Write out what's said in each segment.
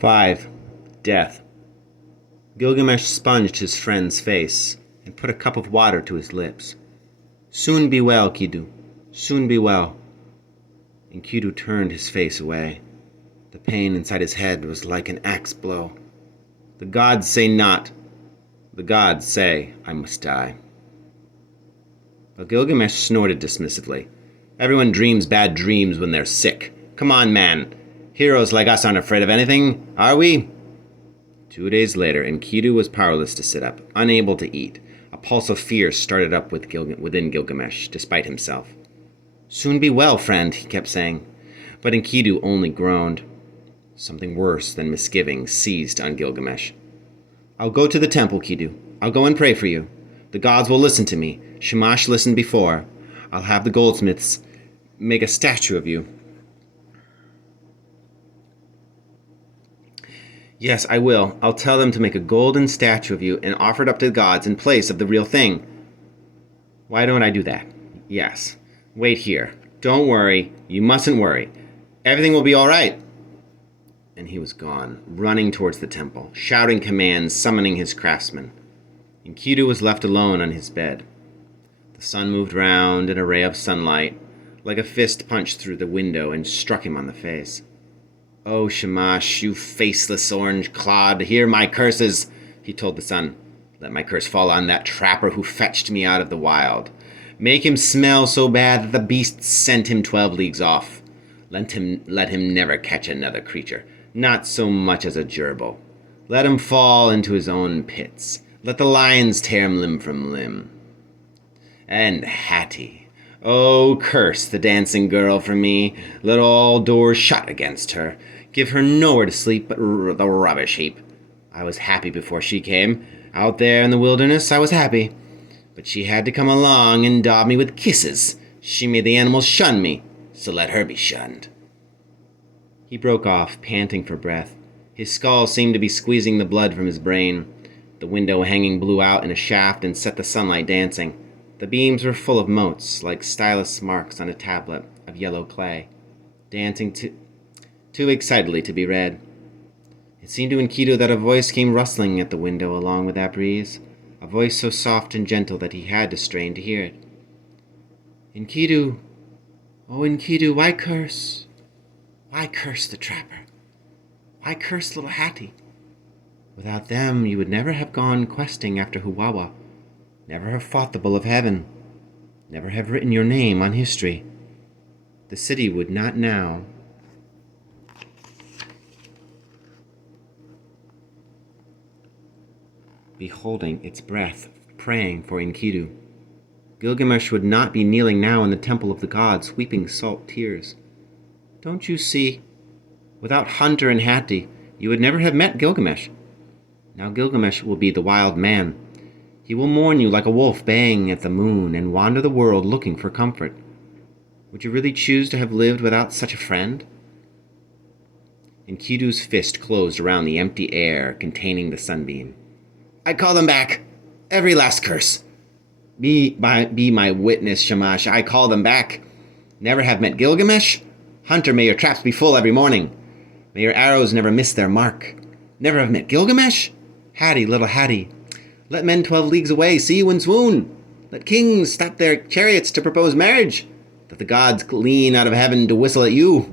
5. Death. Gilgamesh sponged his friend's face and put a cup of water to his lips. "Soon be well, Kidu. Soon be well." And Kidu turned his face away. The pain inside his head was like an axe blow. The gods say not. The gods say I must die. But Gilgamesh snorted dismissively. "Everyone dreams bad dreams when they're sick. Come on, man. Heroes like us aren't afraid of anything, are we?" 2 days later, Enkidu was powerless to sit up, unable to eat. A pulse of fear started up within Gilgamesh, despite himself. "Soon be well, friend," he kept saying. But Enkidu only groaned. Something worse than misgiving seized on Gilgamesh. "I'll go to the temple, Kidu. I'll go and pray for you. The gods will listen to me. Shamash listened before. I'll have the goldsmiths make a statue of you." "Yes, I will. I'll tell them to make a golden statue of you and offer it up to the gods in place of the real thing." "Why don't I do that?" "Yes. Wait here. Don't worry. You mustn't worry. Everything will be all right." And he was gone, running towards the temple, shouting commands, summoning his craftsmen. Enkidu was left alone on his bed. The sun moved round in a ray of sunlight, like a fist punched through the window and struck him on the face. "Oh, Shamash, you faceless orange clod, hear my curses," he told the sun. "Let my curse fall on that trapper who fetched me out of the wild. Make him smell so bad that the beasts sent him 12 leagues off. Let him never catch another creature, not so much as a gerbil. Let him fall into his own pits. Let the lions tear him limb from limb. And Hattie, oh, curse the dancing girl for me. Let all doors shut against her. Give her nowhere to sleep but the rubbish heap. I was happy before she came. Out there in the wilderness, I was happy. But she had to come along and daub me with kisses. She made the animals shun me, so let her be shunned." He broke off, panting for breath. His skull seemed to be squeezing the blood from his brain. The window hanging blew out in a shaft and set the sunlight dancing. The beams were full of motes, like stylus marks on a tablet of yellow clay, dancing too excitedly to be read. It seemed to Enkidu that a voice came rustling at the window along with that breeze, a voice so soft and gentle that he had to strain to hear it. "Enkidu, oh Enkidu, why curse? Why curse the trapper? Why curse little Hattie? Without them, you would never have gone questing after Huwawa, never have fought the Bull of Heaven, never have written your name on history. The city would not now be holding its breath, praying for Enkidu. Gilgamesh would not be kneeling now in the temple of the gods, weeping salt tears. Don't you see? Without Hunter and Hattie, you would never have met Gilgamesh. Now Gilgamesh will be the wild man. He will mourn you like a wolf baying at the moon and wander the world looking for comfort. Would you really choose to have lived without such a friend?" Enkidu's fist closed around the empty air containing the sunbeam. "I call them back. Every last curse. Be my witness, Shamash. I call them back. Never have met Gilgamesh? Hunter, may your traps be full every morning. May your arrows never miss their mark. Never have met Gilgamesh? Hattie, little Hattie. Let men 12 leagues away see you and swoon. Let kings stop their chariots to propose marriage. Let the gods lean out of heaven to whistle at you.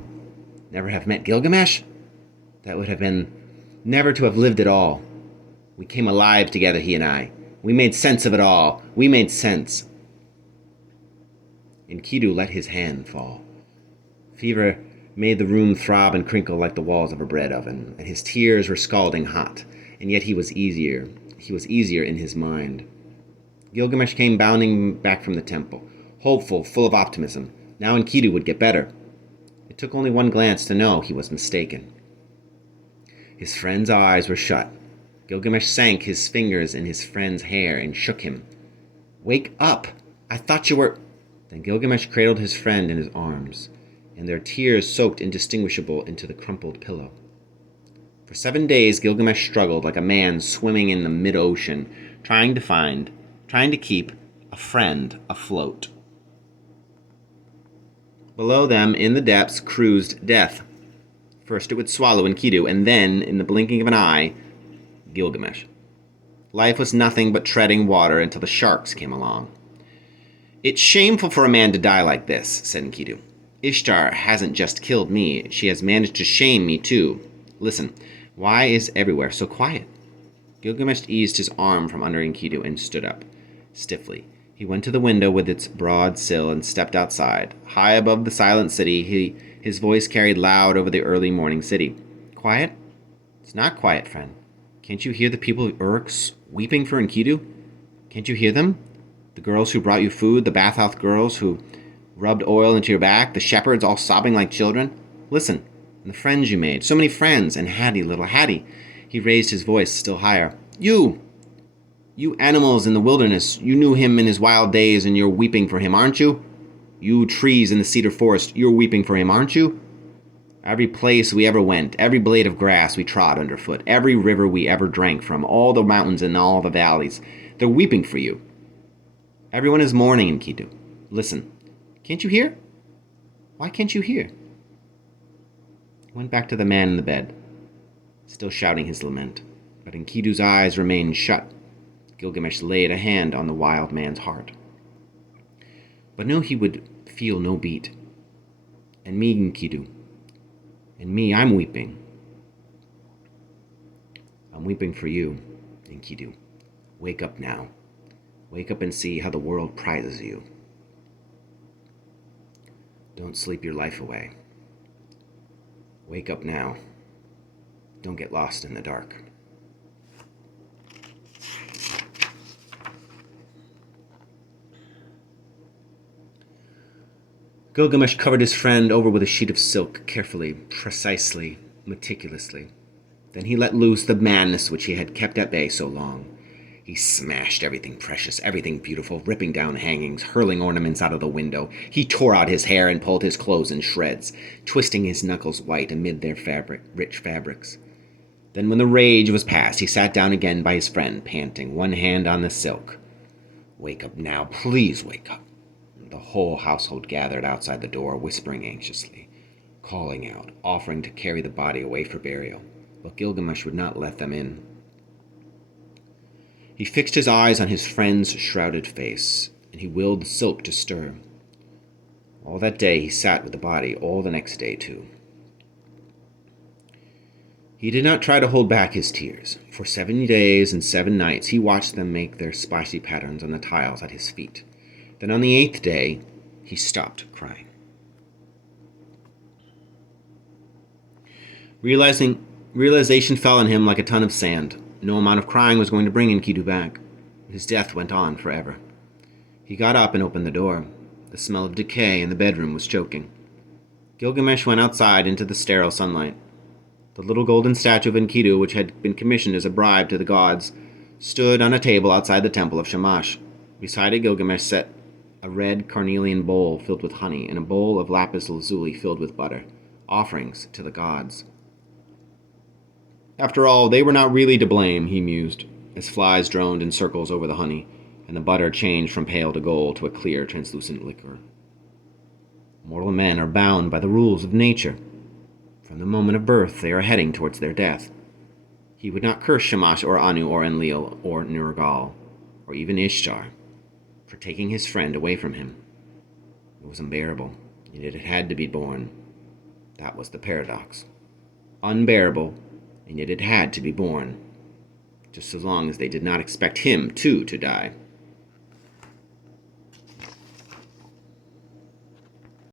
Never have met Gilgamesh? That would have been never to have lived at all. We came alive together, he and I. We made sense of it all. We made sense." Enkidu let his hand fall. Fever made the room throb and crinkle like the walls of a bread oven, and his tears were scalding hot, and yet he was easier. He was easier in his mind. Gilgamesh came bounding back from the temple, hopeful, full of optimism. Now Enkidu would get better. It took only one glance to know he was mistaken. His friend's eyes were shut. Gilgamesh sank his fingers in his friend's hair and shook him. "Wake up! I thought you were—" Then Gilgamesh cradled his friend in his arms, and their tears soaked indistinguishable into the crumpled pillow. For 7 days Gilgamesh struggled like a man swimming in the mid-ocean, trying to keep a friend afloat. Below them, in the depths, cruised death. First it would swallow Enkidu, and then, in the blinking of an eye, Gilgamesh. Life was nothing but treading water until the sharks came along. "It's shameful for a man to die like this," said Enkidu. "Ishtar hasn't just killed me, she has managed to shame me too. Listen, why is everywhere so quiet?" Gilgamesh eased his arm from under Enkidu and stood up, stiffly. He went to the window with its broad sill and stepped outside. High above the silent city, his voice carried loud over the early morning city. "Quiet? It's not quiet, friend. Can't you hear the people of Uruk weeping for Enkidu? Can't you hear them? The girls who brought you food, the bathhouse girls who rubbed oil into your back, the shepherds all sobbing like children. Listen, and the friends you made, so many friends, and Hattie, little Hattie." He raised his voice still higher. You animals in the wilderness, you knew him in his wild days and you're weeping for him, aren't you? You trees in the cedar forest, you're weeping for him, aren't you? Every place we ever went, every blade of grass we trod underfoot, every river we ever drank from, all the mountains and all the valleys, they're weeping for you. Everyone is mourning, Enkidu. Listen, can't you hear? Why can't you hear? He went back to the man in the bed, still shouting his lament, but Enkidu's eyes remained shut. Gilgamesh laid a hand on the wild man's heart. But no, he would feel no beat. And me, Enkidu, and me, I'm weeping. I'm weeping for you, Enkidu. Wake up now. Wake up and see how the world prizes you. Don't sleep your life away. Wake up now. Don't get lost in the dark. Gilgamesh covered his friend over with a sheet of silk, carefully, precisely, meticulously. Then he let loose the madness which he had kept at bay so long. He smashed everything precious, everything beautiful, ripping down hangings, hurling ornaments out of the window. He tore out his hair and pulled his clothes in shreds, twisting his knuckles white amid their rich fabrics. Then when the rage was past, he sat down again by his friend, panting, one hand on the silk. Wake up now, please wake up. The whole household gathered outside the door, whispering anxiously, calling out, offering to carry the body away for burial. But Gilgamesh would not let them in. He fixed his eyes on his friend's shrouded face, and he willed the silk to stir. All that day he sat with the body, all the next day too. He did not try to hold back his tears. For 7 days and 7 nights he watched them make their spicy patterns on the tiles at his feet. Then on the 8th day, he stopped crying. Realization fell on him like a ton of sand. No amount of crying was going to bring Enkidu back. His death went on forever. He got up and opened the door. The smell of decay in the bedroom was choking. Gilgamesh went outside into the sterile sunlight. The little golden statue of Enkidu, which had been commissioned as a bribe to the gods, stood on a table outside the temple of Shamash. Beside it, Gilgamesh set a red carnelian bowl filled with honey and a bowl of lapis lazuli filled with butter, offerings to the gods. After all, they were not really to blame, he mused, as flies droned in circles over the honey, and the butter changed from pale to gold to a clear, translucent liquor. Mortal men are bound by the rules of nature. From the moment of birth, they are heading towards their death. He would not curse Shamash or Anu or Enlil or Nergal, or even Ishtar, for taking his friend away from him. It was unbearable, and yet it had to be borne. That was the paradox. Unbearable, and yet it had to be borne, just as long as they did not expect him, too, to die.